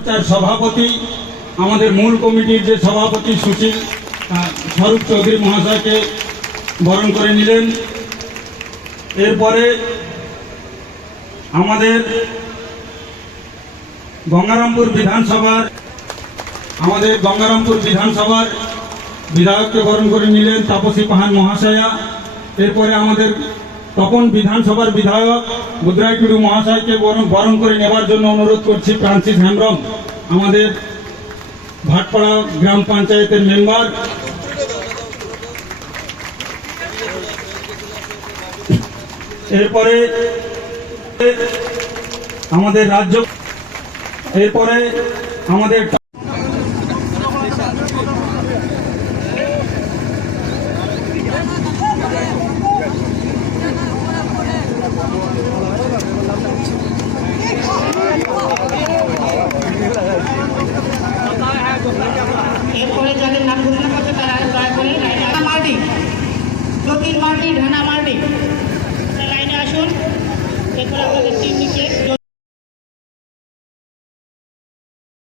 মোর্চার সভাপতি আমাদের মূল কমিটির যে সভাপতি সুশীল স্বরূপ চৌধুরী মহাশয়কে বরণ করে নিলেন। এরপরে আমাদের গঙ্গারামপুর বিধানসভার বিধায়ককে বরণ করে নিলেন তাপসী পাহান মহাশয়া। এরপরে আমাদের তপন বিধানসভার বিধায়ক বুদ্রাই টুডু মহাশয়কে বরণ করে নেবার জন্য অনুরোধ করছি ফ্রান্সিস হেমব্রম, আমাদের ভাটপাড়া গ্রাম পঞ্চায়েতের মেম্বার। এরপরে আমাদের এরপরে যাদের নাম ঘোষণা করছে তারা দয়া করে মার্টি, যতীন মার্টি, ঢানা মার্টি লাইনে আসুন। এরপরে আপনাদের টিম নিচে